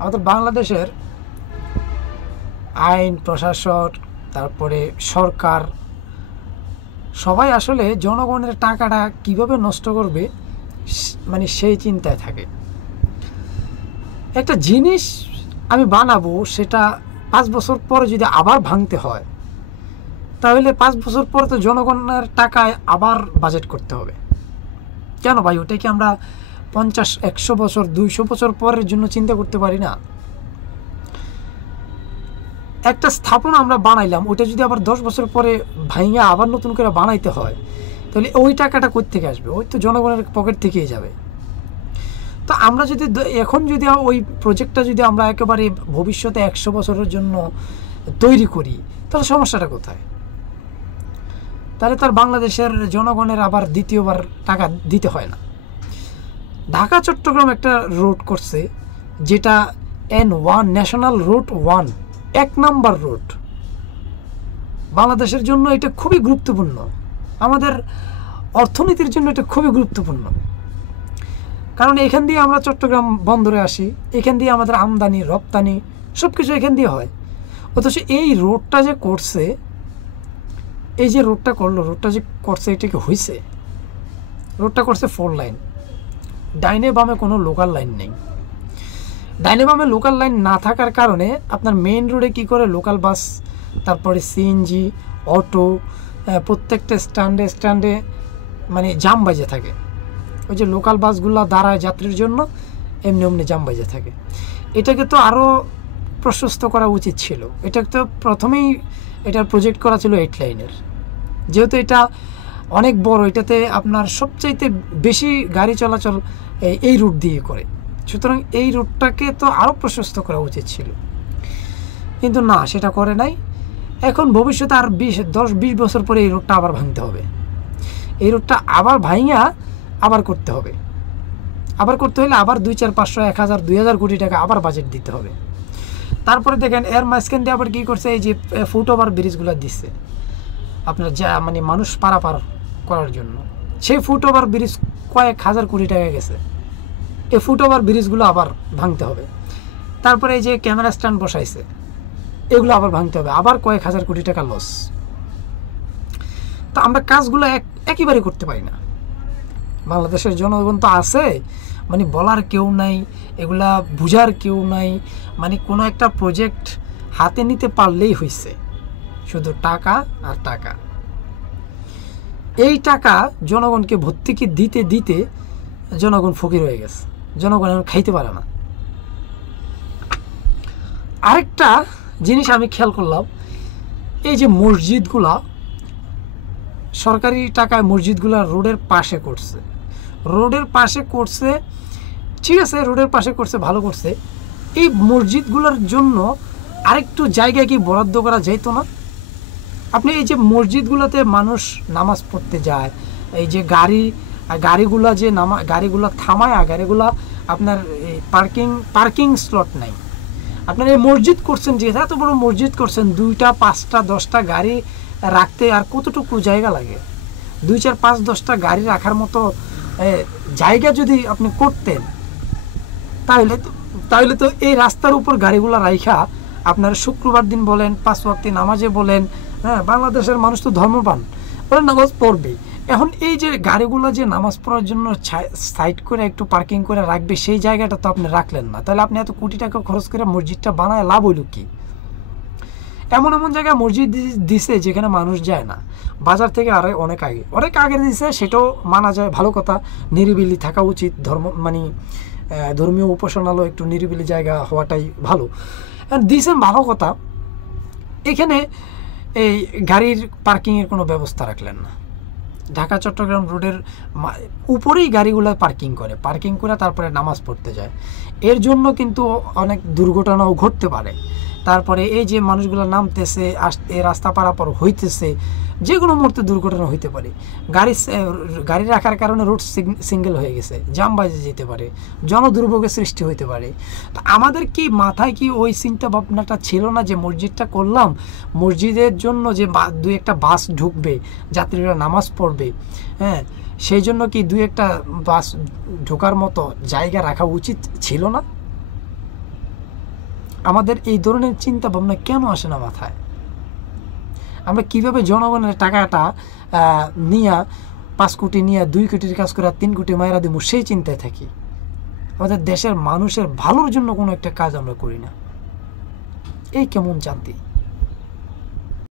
আমাদের বাংলাদেশের আইন প্রশাসন, তারপরে সরকার, সবাই আসলে জনগণের টাকাটা কিভাবে নষ্ট করবে মানে সেই চিন্তায় থাকে। একটা জিনিস আমি বানাবো, সেটা 5 বছর পরে যদি আবার ভাঙতে হয়, তাহলে 5 বছর পরে তো জনগণের টাকায় আবার বাজেট করতে হবে। কেন ভাই? ওটা কি আমরা 50, 100 বছর, 200 বছর পরের জন্য চিন্তা করতে পারি না? একটা স্থাপনা আমরা বানাইলাম, ওইটা যদি আবার 10 বছর পরে ভাঙিয়ে আবার নতুন করে বানাইতে হয়, তাহলে ওই টাকাটা কোথা থেকে আসবে? ওই তো জনগণের পকেট থেকেই যাবে। তো আমরা যদি এখন যদি ওই প্রজেক্টটা যদি আমরা একেবারে ভবিষ্যতে 100 বছরের জন্য তৈরি করি, তাহলে সমস্যাটা কোথায়? তাহলে তার বাংলাদেশের জনগণের আবার দ্বিতীয়বার টাকা দিতে হয় না। ঢাকা চট্টগ্রাম একটা রোড করছে, যেটা N1 national road 1, 1 number road. বাংলাদেশের জন্য এটা খুবই গুরুত্বপূর্ণ, আমাদের অর্থনীতির জন্য এটা খুবই গুরুত্বপূর্ণ। কারণ এখান দিয়ে আমরা চট্টগ্রাম বন্দরে আসি, এখান দিয়ে আমাদের আমদানি রপ্তানি সব কিছু এখান দিয়ে হয়। অথচ এই রোডটা যে করছে, এই যে রোডটা করলো, রোডটা যে করছে, এটা কি হয়েছে? রোডটা করছে 4 লাইন, ডাইনে বামে কোনো লোকাল লাইন নেই। ডাইনে বামে লোকাল লাইন না থাকার কারণে আপনার মেইন রোডে কি করে লোকাল বাস, তারপরে সিএনজি, অটো, প্রত্যেকটা স্ট্যান্ডে স্ট্যান্ডে মানে জাম বাজে থাকে। ওই যে লোকাল বাসগুলো দাঁড়ায় যাত্রীর জন্য, এমনি এমনি জাম বাজে থাকে। এটাকে তো আরও প্রশস্ত করা উচিত ছিল। এটা তো প্রথমেই এটার প্রজেক্ট করা ছিল 8 লাইনের, যেহেতু এটা অনেক বড়, এটাতে আপনার সবচাইতে বেশি গাড়ি চলাচল এই রুট দিয়ে করে, সুতরাং এই রুটটাকে তো আরও প্রশস্ত করা উচিত ছিল। কিন্তু না, সেটা করে নাই। এখন ভবিষ্যতে আর 10-20 বছর পরে এই রুটটা আবার ভাঙতে হবে। এই রুটটা আবার ভাঙিয়া আবার করতে হবে। আবার করতে হলে আবার 200, 500, 1000, 2000 কোটি টাকা আবার বাজেট দিতে হবে। তারপরে দেখেন এর মাঝখান দিয়ে আবার কী করছে, এই যে ফুটওভার ব্রিজগুলো দিচ্ছে আপনার, যা মানে মানুষ পারাপার করার জন্য, সেই ফুটওভার ব্রিজ কয়েক হাজার কোটি টাকা গেছে। এই ফুটওভার ব্রিজগুলো আবার ভাঙতে হবে। তারপরে এই যে ক্যামেরা স্ট্যান্ড বসাইছে, এগুলো আবার ভাঙতে হবে, আবার কয়েক হাজার কোটি টাকা লস। তো আমরা কাজগুলো একেবারে করতে পারি না। বাংলাদেশের জনগণ তো আছে, মানে বলার কেউ নাই, এগুলা বুঝার কেউ নাই, মানে কোনো একটা প্রজেক্ট হাতে নিতে পারলেই হয়েছে, শুধু টাকা আর টাকা। এই টাকা জনগণকে ভর্তুকি দিতে দিতে জনগণ ফকির হয়ে গেছে, জনগণ এখন খাইতে পারে না। আরেকটা জিনিস আমি খেয়াল করলাম, এই যে মসজিদগুলা সরকারি টাকায় মসজিদগুলা রোডের পাশে করছে, রোডের পাশে করছে, ঠিক আছে, রোডের পাশে করছে, ভালো করছে। এই মসজিদগুলোর জন্য আরেকটু জায়গা কি বরাদ্দ করা যাইতো না? আপনি এই যে মসজিদগুলোতে মানুষ নামাজ পড়তে যায়, এই যে গাড়িগুলা যে গাড়িগুলো থামায়, গাড়িগুলা আপনার পার্কিং স্লট নাই। আপনার এই মসজিদ করছেন, যে এত বড় মসজিদ করছেন, 2টা, 5টা, 10টা গাড়ি রাখতে আর কতটুকু জায়গা লাগে? 2, 4, 5, 10টা গাড়ি রাখার মতো জায়গা যদি আপনি করতেন, তাহলে তো এই রাস্তার উপর গাড়িগুলো রাইখা আপনার শুক্রবার দিন বলেন, 5 ওয়াক্ত নামাজে বলেন, হ্যাঁ, বাংলাদেশের মানুষ তো ধর্মপ্রাণ, ওরা নামাজ পড়বেই। এখন এই যে গাড়িগুলো যে নামাজ পড়ার জন্য সাইড করে একটু পার্কিং করে রাখবে, সেই জায়গাটা তো আপনি রাখলেন না। তাহলে আপনি এত কোটি টাকা খরচ করে মসজিদটা বানায় লাভ হইল কি? এমন এমন জায়গায় মসজিদ দিছে যেখানে মানুষ যায় না, বাজার থেকে অনেক আগে দিছে, সেটাও মানা যায়, ভালো কথা, নিরিবিলি থাকা উচিত, ধর্মীয় উপাসনালয় একটু নিরিবিলি জায়গা হওয়াটাই ভালো, দিয়েছেন, ভালো কথা। এখানে এই গাড়ির পার্কিংয়ের কোনো ব্যবস্থা রাখলেন না। ঢাকা চট্টগ্রাম রোডের উপরেই গাড়িগুলো পার্কিং করে তারপরে নামাজ পড়তে যায়। এর জন্য কিন্তু অনেক দুর্ঘটনাও ঘটতে পারে। তারপরে এই যে মানুষগুলো নামতেছে, আসতে, রাস্তা পারাপার হইতেছে, যে কোনো মুহূর্তে দুর্ঘটনা হইতে পারে। গাড়ি রাখার কারণে রোড সিঙ্গেল হয়ে গেছে, জাম বাজে যেতে পারে, জনদুর্ভোগের সৃষ্টি হইতে পারে। তো আমাদের কি মাথায় কি ওই চিন্তা ভাবনাটা ছিল না যে মসজিদটা করলাম, মসজিদের জন্য যে 2-1টা বাস ঢুকবে, যাত্রীরা নামাজ পড়বে, হ্যাঁ, সেই জন্য কি 2-1টা বাস ঢোকার মতো জায়গা রাখা উচিত ছিল না? আমাদের এই ধরনের চিন্তা ভাবনা কেন আসে না মাথায়? আমরা কিভাবে জনগণের টাকাটা নিয়ে 5 কোটি নিয়ে 2 কোটির কাজ করে 3 কোটি মায়েরা দিব সেই চিন্তায় থাকি। আমাদের দেশের মানুষের ভালোর জন্য কোনো একটা কাজ আমরা করি না। এই কেমন জাতি!